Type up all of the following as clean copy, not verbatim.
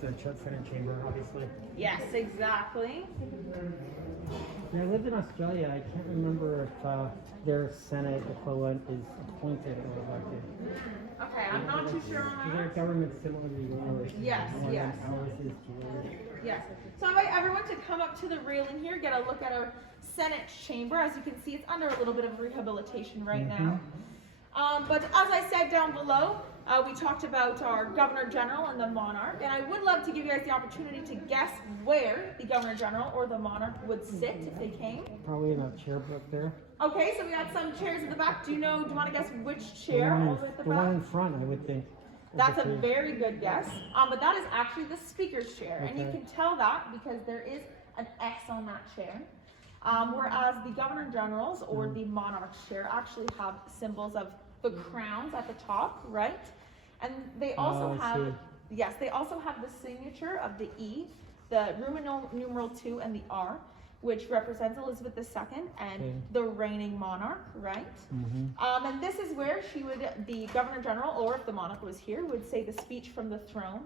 the Senate chamber, obviously. Yes, exactly. When I lived in Australia, I can't remember if their Senate equivalent is appointed or elected. Okay, I'm not too sure on Their that. government's similar to yours. Yes, yes. Ours is to yours. Yes. So I invite everyone to come up to the railing here, get a look at our Senate chamber. As you can see, it's under a little bit of rehabilitation right now. But as I said down below, we talked about our Governor General and the Monarch, and I would love to give you guys the opportunity to guess where the Governor General or the Monarch would sit if they came. Probably in that chair book there. Okay, so we got some chairs in the back. Do you want to guess which chair over at the The one back? in front, I would think. That's a very good guess. But that is actually the Speaker's chair, and you can tell that because there is an X on that chair. Whereas the Governor General's or the Monarch's chair actually have symbols of the crowns at the top, right? And they also have, yes, they also have the signature of the E, the Roman numeral 2, and the R, which represents Elizabeth II and the reigning monarch, right? And this is where the Governor General, or if the monarch was here, would say the speech from the throne.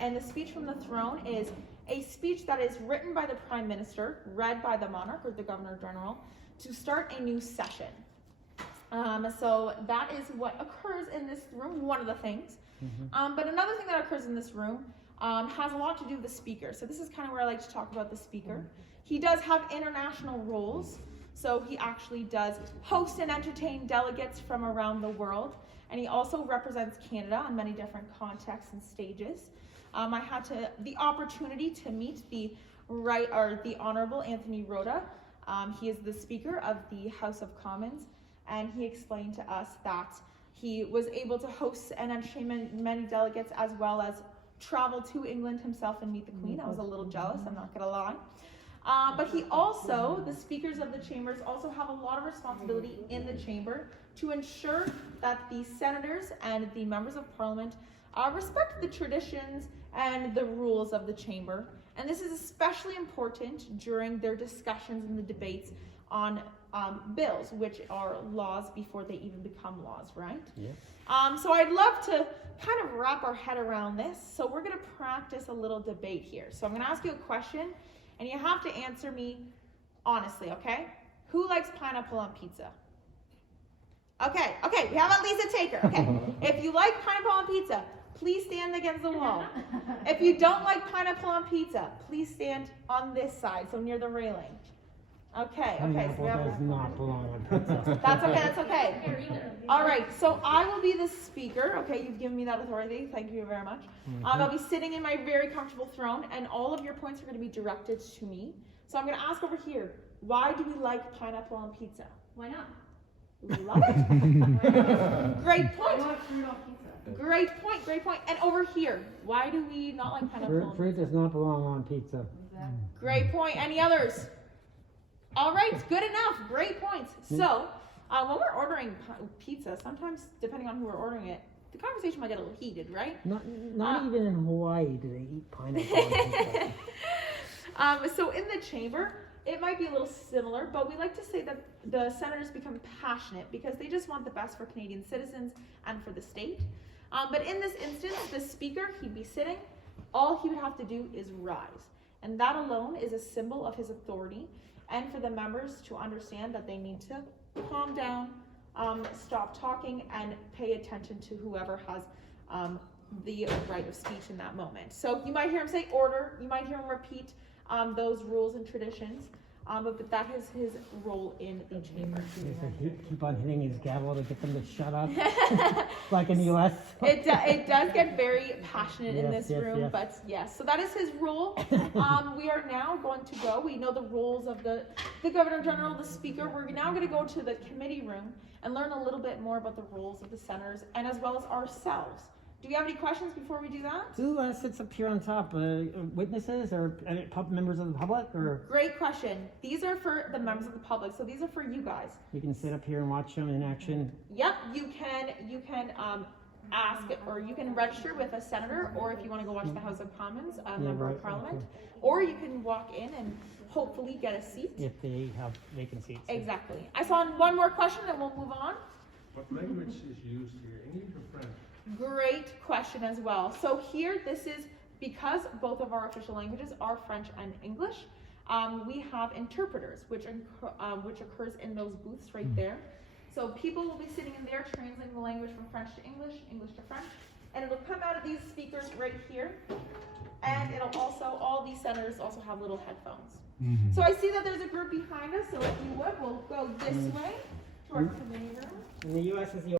And the speech from the throne is a speech that is written by the Prime Minister, read by the monarch or the Governor General, to start a new session. So that is what occurs in this room, one of the things. But another thing that occurs in this room has a lot to do with the Speaker. So this is kind of where I like to talk about the Speaker. He does have international roles, so he actually does host and entertain delegates from around the world, and he also represents Canada on many different contexts and stages. I had the opportunity to meet the Honorable Anthony Rota. He is the Speaker of the House of Commons, and he explained to us that he was able to host and entertain many delegates, as well as travel to England himself and meet the Queen. I was a little jealous, I'm not gonna lie. But the speakers of the chambers also have a lot of responsibility in the chamber to ensure that the senators and the members of parliament respect the traditions and the rules of the chamber. And this is especially important during their discussions and the debates on bills, which are laws before they even become laws, right? Yeah. So I'd love to kind of wrap our head around this. So we're gonna practice a little debate here. So I'm gonna ask you a question, and you have to answer me honestly, okay? Who likes pineapple on pizza? Okay, we have at least a taker. Okay, if you like pineapple on pizza, please stand against the wall. If you don't like pineapple on pizza, please stand on this side, so near the railing. Okay. Pineapple does not belong on pizza. That's okay. All right, so I will be the speaker. Okay, you've given me that authority. Thank you very much. I'll be sitting in my very comfortable throne, and all of your points are going to be directed to me. So I'm going to ask over here, why do we like pineapple on pizza? Why not? We love it. Great point. I want fruit on pizza. Great point. And over here, why do we not like pineapple on pizza? Fruit does not belong on pizza. Exactly. Great point. Any others? All right, good enough. Great points. So, when we're ordering pizza, sometimes, depending on who we're ordering it, the conversation might get a little heated, right? Not even in Hawaii do they eat pineapple on pizza. So in the chamber, it might be a little similar, but we like to say that the senators become passionate because they just want the best for Canadian citizens and for the state. But in this instance, the speaker, he'd be sitting. All he would have to do is rise. And that alone is a symbol of his authority, and for the members to understand that they need to calm down, stop talking, and pay attention to whoever has the right of speech in that moment. So you might hear him say order, you might hear him repeat those rules and traditions, but that is his role in the chamber. Keep on hitting his gavel to get them to shut up, like in the U.S. It does get very passionate in this room, yes. but yes, so that is his role. We are now going to go. We know the roles of the Governor General, the Speaker. We're now going to go to the committee room and learn a little bit more about the roles of the senators and as well as ourselves. Do you have any questions before we do that? Who sits up here on top? Witnesses or members of the public? Or Great question. These are for the members of the public, so these are for you guys. you can sit up here and watch them in action. Yep, you can ask, or you can register with a senator, or if you want to go watch the House of Commons, member of Parliament, or you can walk in and hopefully get a seat. If they have vacant seats. Exactly. I saw one more question, and we'll move on. What language is used here? English or French? Great question as well. So here, this is because both of our official languages are French and English, we have interpreters, which occurs in those booths right there. So people will be sitting in there translating the language from French to English, English to French, and it'll come out of these speakers right here. And it'll also, all these senators also have little headphones. So I see that there's a group behind us, so if you would, we'll go this way to our committee room. In the U.S. is the